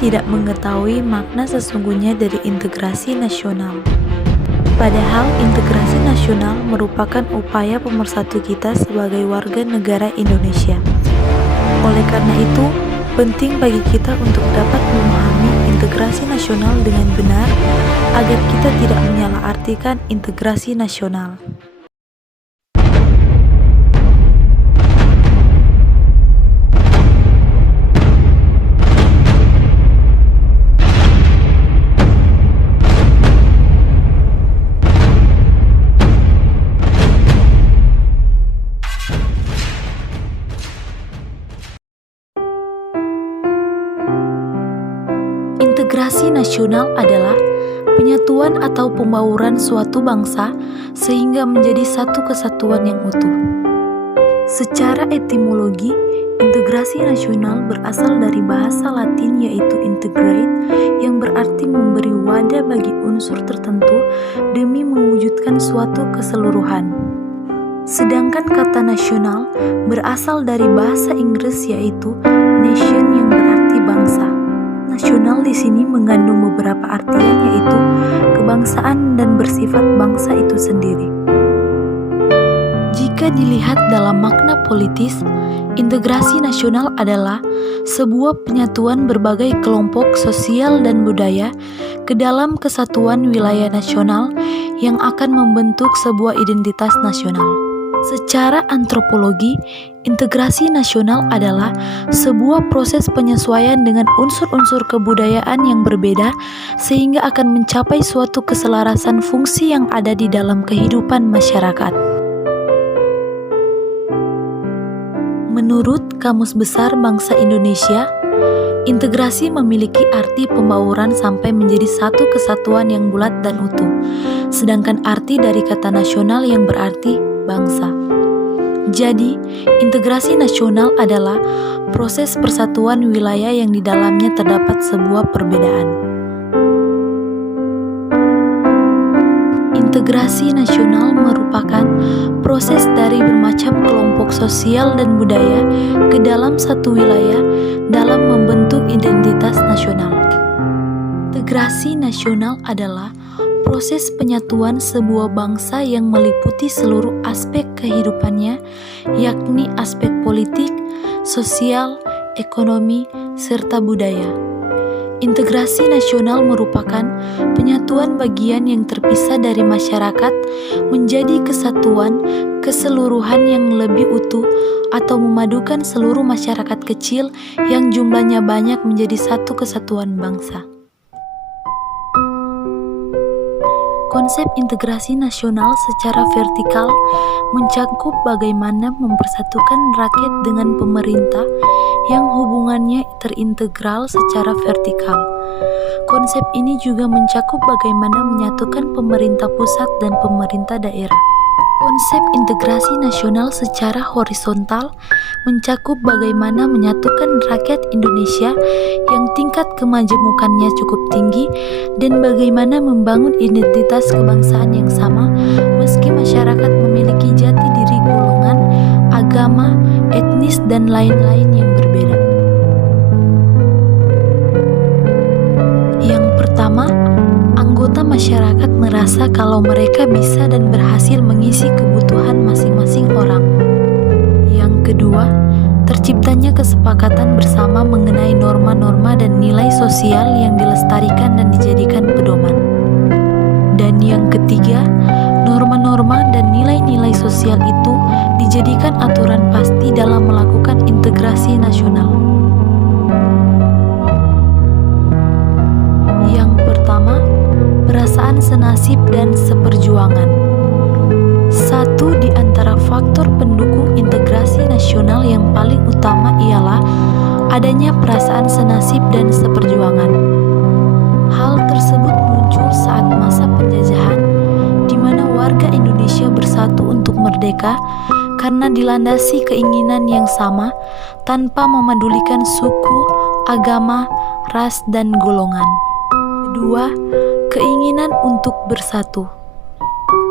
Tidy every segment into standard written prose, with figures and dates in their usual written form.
tidak mengetahui makna sesungguhnya dari integrasi nasional. Padahal integrasi nasional merupakan upaya pemersatu kita sebagai warga negara Indonesia. Oleh karena itu, penting bagi kita untuk dapat memahami integrasi nasional dengan benar agar kita tidak menyalahartikan integrasi nasional. Integrasi nasional adalah penyatuan atau pembauran suatu bangsa sehingga menjadi satu kesatuan yang utuh. Secara etimologi, integrasi nasional berasal dari bahasa Latin yaitu integrate, yang berarti memberi wadah bagi unsur tertentu demi mewujudkan suatu keseluruhan. Sedangkan kata nasional berasal dari bahasa Inggris yaitu nation yang berarti bangsa. Nasional di sini mengandung beberapa artian yaitu kebangsaan dan bersifat bangsa itu sendiri. Jika dilihat dalam makna politis, integrasi nasional adalah sebuah penyatuan berbagai kelompok sosial dan budaya ke dalam kesatuan wilayah nasional yang akan membentuk sebuah identitas nasional. Secara antropologi, integrasi nasional adalah sebuah proses penyesuaian dengan unsur-unsur kebudayaan yang berbeda sehingga akan mencapai suatu keselarasan fungsi yang ada di dalam kehidupan masyarakat. Menurut Kamus Besar Bangsa Indonesia, integrasi memiliki arti pembauran sampai menjadi satu kesatuan yang bulat dan utuh, sedangkan arti dari kata nasional yang berarti bangsa. Jadi, integrasi nasional adalah proses persatuan wilayah yang di dalamnya terdapat sebuah perbedaan. Integrasi nasional merupakan proses dari bermacam kelompok sosial dan budaya ke dalam satu wilayah dalam membentuk identitas nasional. Integrasi nasional adalah proses penyatuan sebuah bangsa yang meliputi seluruh aspek kehidupannya, yakni aspek politik, sosial, ekonomi, serta budaya. Integrasi nasional merupakan penyatuan bagian yang terpisah dari masyarakat menjadi kesatuan keseluruhan yang lebih utuh atau memadukan seluruh masyarakat kecil yang jumlahnya banyak menjadi satu kesatuan bangsa. Konsep integrasi nasional secara vertikal mencakup bagaimana mempersatukan rakyat dengan pemerintah yang hubungannya terintegral secara vertikal. Konsep ini juga mencakup bagaimana menyatukan pemerintah pusat dan pemerintah daerah. Konsep integrasi nasional secara horizontal mencakup bagaimana menyatukan rakyat Indonesia yang tingkat kemajemukannya cukup tinggi dan bagaimana membangun identitas kebangsaan yang sama meski masyarakat memiliki jati diri golongan, agama, etnis, dan lain-lain yang berbeda. Yang pertama, anggota masyarakat merasa kalau mereka bisa dan berhasil mengisi kebutuhan masing-masing orang. Yang kedua, terciptanya kesepakatan bersama mengenai norma-norma dan nilai sosial yang dilestarikan dan dijadikan pedoman. Dan yang ketiga, norma-norma dan nilai-nilai sosial itu dijadikan aturan pasti dalam melakukan integrasi nasional. Yang pertama, perasaan senasib dan seperjuangan. Satu di antara faktor pendukung integrasi nasional yang paling utama ialah adanya perasaan senasib dan seperjuangan. Hal tersebut muncul saat masa penjajahan, di mana warga Indonesia bersatu untuk merdeka karena dilandasi keinginan yang sama tanpa memedulikan suku, agama, ras, dan golongan. Kedua, keinginan untuk bersatu.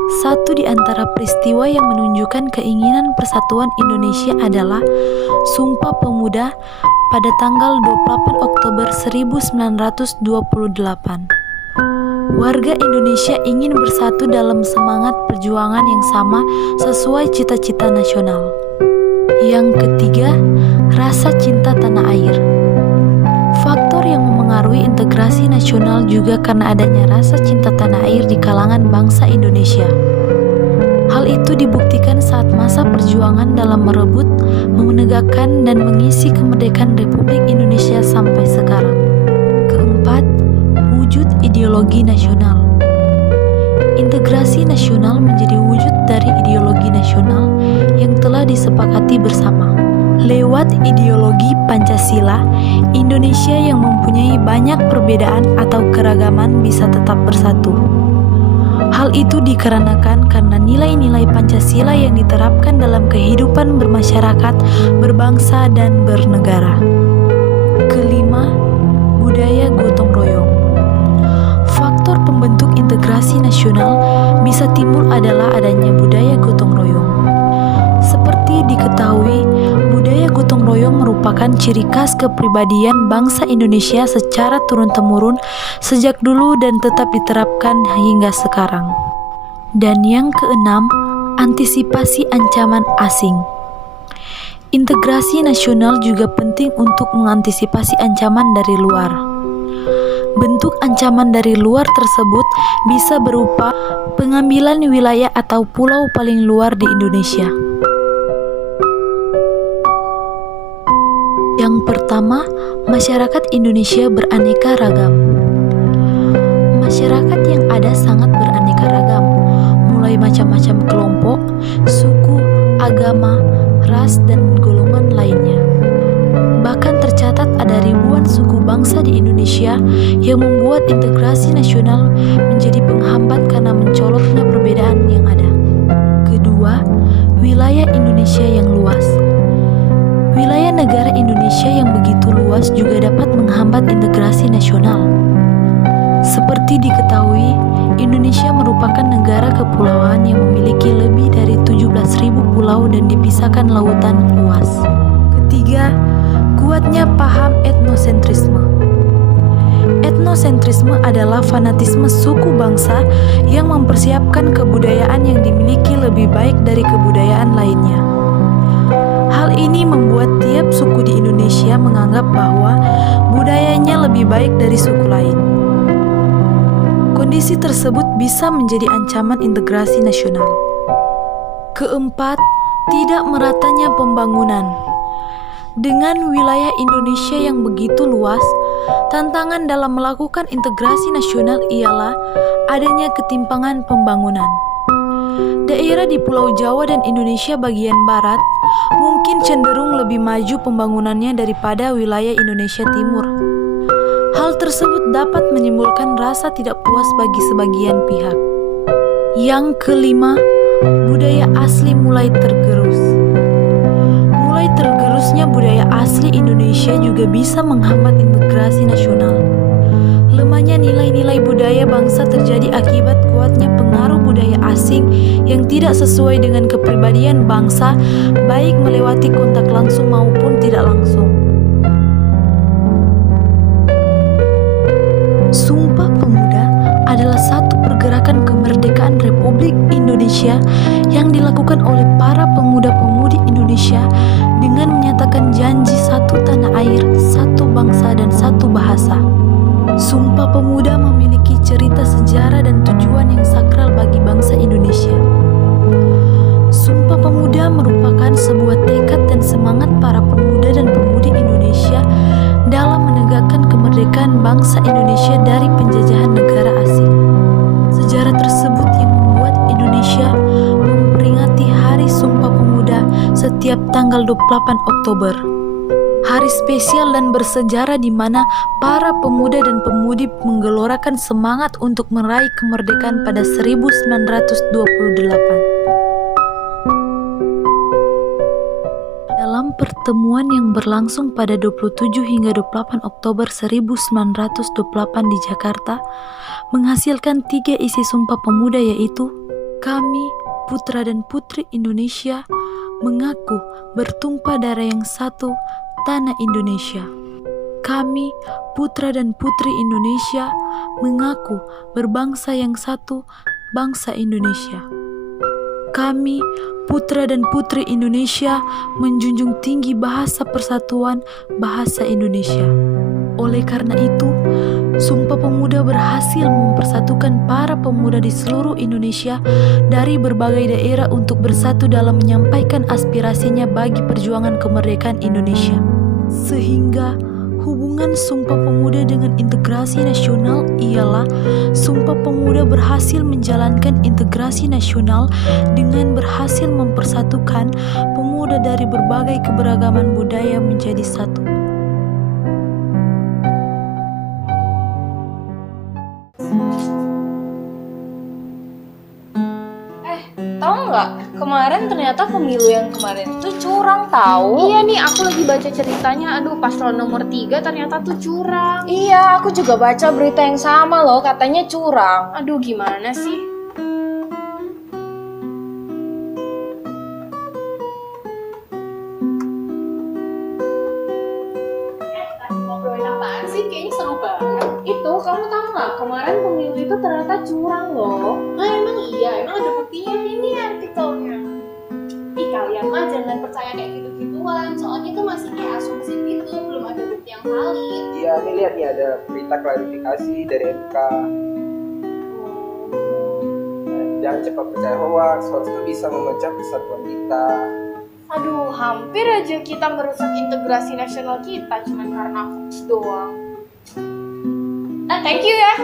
Satu di antara peristiwa yang menunjukkan keinginan persatuan Indonesia adalah Sumpah Pemuda pada tanggal 28 Oktober 1928. Warga Indonesia ingin bersatu dalam semangat perjuangan yang sama sesuai cita-cita nasional. Yang ketiga, rasa cinta tanah air. Faktor yang memengaruhi integrasi nasional juga karena adanya rasa cinta tanah air di kalangan bangsa Indonesia. Hal itu dibuktikan saat masa perjuangan dalam merebut, menegakkan, dan mengisi kemerdekaan Republik Indonesia sampai sekarang. Keempat, wujud ideologi nasional. Integrasi nasional menjadi wujud dari ideologi nasional yang telah disepakati bersama. Lewat ideologi Pancasila, Indonesia yang mempunyai banyak perbedaan atau keragaman bisa tetap bersatu. Hal itu dikarenakan karena nilai-nilai Pancasila yang diterapkan dalam kehidupan bermasyarakat, berbangsa, dan bernegara. Kelima, budaya gotong royong. Faktor pembentuk integrasi nasional bisa timbul adalah adanya budaya gotong royong. Seperti diketahui, budaya gotong royong merupakan ciri khas kepribadian bangsa Indonesia secara turun-temurun sejak dulu dan tetap diterapkan hingga sekarang. Dan yang keenam, antisipasi ancaman asing. Integrasi nasional juga penting untuk mengantisipasi ancaman dari luar. Bentuk ancaman dari luar tersebut bisa berupa pengambilan wilayah atau pulau paling luar di Indonesia. Yang pertama, masyarakat Indonesia beraneka ragam. Masyarakat yang ada sangat beraneka ragam, mulai macam-macam kelompok, suku, agama, ras, dan golongan lainnya. Bahkan tercatat ada ribuan suku bangsa di Indonesia yang membuat integrasi nasional menjadi penghambat karena mencoloknya perbedaan yang ada. Kedua, wilayah Indonesia yang luas. Wilayah negara Indonesia yang begitu luas juga dapat menghambat integrasi nasional. Seperti diketahui, Indonesia merupakan negara kepulauan yang memiliki lebih dari 17.000 pulau dan dipisahkan lautan luas. Ketiga, kuatnya paham etnosentrisme. Etnosentrisme adalah fanatisme suku bangsa yang mempersiapkan kebudayaan yang dimiliki lebih baik dari kebudayaan lainnya. Hal ini membuat tiap suku di Indonesia menganggap bahwa budayanya lebih baik dari suku lain. Kondisi tersebut bisa menjadi ancaman integrasi nasional. Keempat, tidak meratanya pembangunan. Dengan wilayah Indonesia yang begitu luas, tantangan dalam melakukan integrasi nasional ialah adanya ketimpangan pembangunan. Daerah di Pulau Jawa dan Indonesia bagian barat mungkin cenderung lebih maju pembangunannya daripada wilayah Indonesia Timur. Hal tersebut dapat menimbulkan rasa tidak puas bagi sebagian pihak. Yang kelima, budaya asli mulai tergerus. Mulai tergerusnya budaya asli Indonesia juga bisa menghambat integrasi nasional. Lemahnya nilai-nilai budaya bangsa terjadi akibat kuatnya pengaruh budaya asing yang tidak sesuai dengan kepribadian bangsa, baik melewati kontak langsung maupun tidak langsung. Sumpah Pemuda adalah satu pergerakan kemerdekaan Republik Indonesia yang dilakukan oleh para pemuda-pemudi Indonesia dengan menyatakan janji satu tanah air, satu bangsa, dan satu bahasa. Sumpah Pemuda memiliki cerita sejarah dan tujuan yang sakral bagi bangsa Indonesia. Sumpah Pemuda merupakan sebuah tekad dan semangat para pemuda dan pemudi Indonesia dalam menegakkan kemerdekaan bangsa Indonesia dari penjajahan negara asing. Sejarah tersebut yang membuat Indonesia memperingati Hari Sumpah Pemuda setiap tanggal 28 Oktober. Hari spesial dan bersejarah di mana para pemuda dan pemudi menggelorakan semangat untuk meraih kemerdekaan pada 1928. Dalam pertemuan yang berlangsung pada 27 hingga 28 Oktober 1928 di Jakarta, menghasilkan 3 isi Sumpah Pemuda yaitu Kami, putra dan putri Indonesia, mengaku bertumpah darah yang satu, tanah Indonesia. Kami, putra dan putri Indonesia, mengaku berbangsa yang satu, bangsa Indonesia. Kami, putra dan putri Indonesia, menjunjung tinggi bahasa persatuan, bahasa Indonesia. Oleh karena itu, Sumpah Pemuda berhasil mempersatukan para pemuda di seluruh Indonesia dari berbagai daerah untuk bersatu dalam menyampaikan aspirasinya bagi perjuangan kemerdekaan Indonesia. Sehingga hubungan Sumpah Pemuda dengan integrasi nasional ialah Sumpah Pemuda berhasil menjalankan integrasi nasional dengan berhasil mempersatukan pemuda dari berbagai keberagaman budaya menjadi satu. Tahu nggak? Kemarin ternyata pemilu yang kemarin itu curang tahu. Iya nih, aku lagi baca ceritanya. Aduh, paslon nomor 3 ternyata tuh curang. Iya, aku juga baca berita yang sama loh, katanya curang. Aduh, gimana sih? Ngobrolin apaan sih? Kayaknya seru banget. Itu, kamu tahu nggak? Kemarin pemilu itu ternyata curang loh. Nah, emang iya? Emang ada buktinya? Ini artikelnya. Ih, kalian mah jangan percaya kayak gitu-gituan. Soalnya itu masih kayak asumsi gitu. Belum ada bukti yang valid. Iya, ini lihat nih ada berita klarifikasi dari MK. Jangan cepat percaya hoax itu bisa memecah persatuan kita. Aduh, hampir aja kita merusak integrasi nasional kita cuma karena hoax doang. Thank you ya.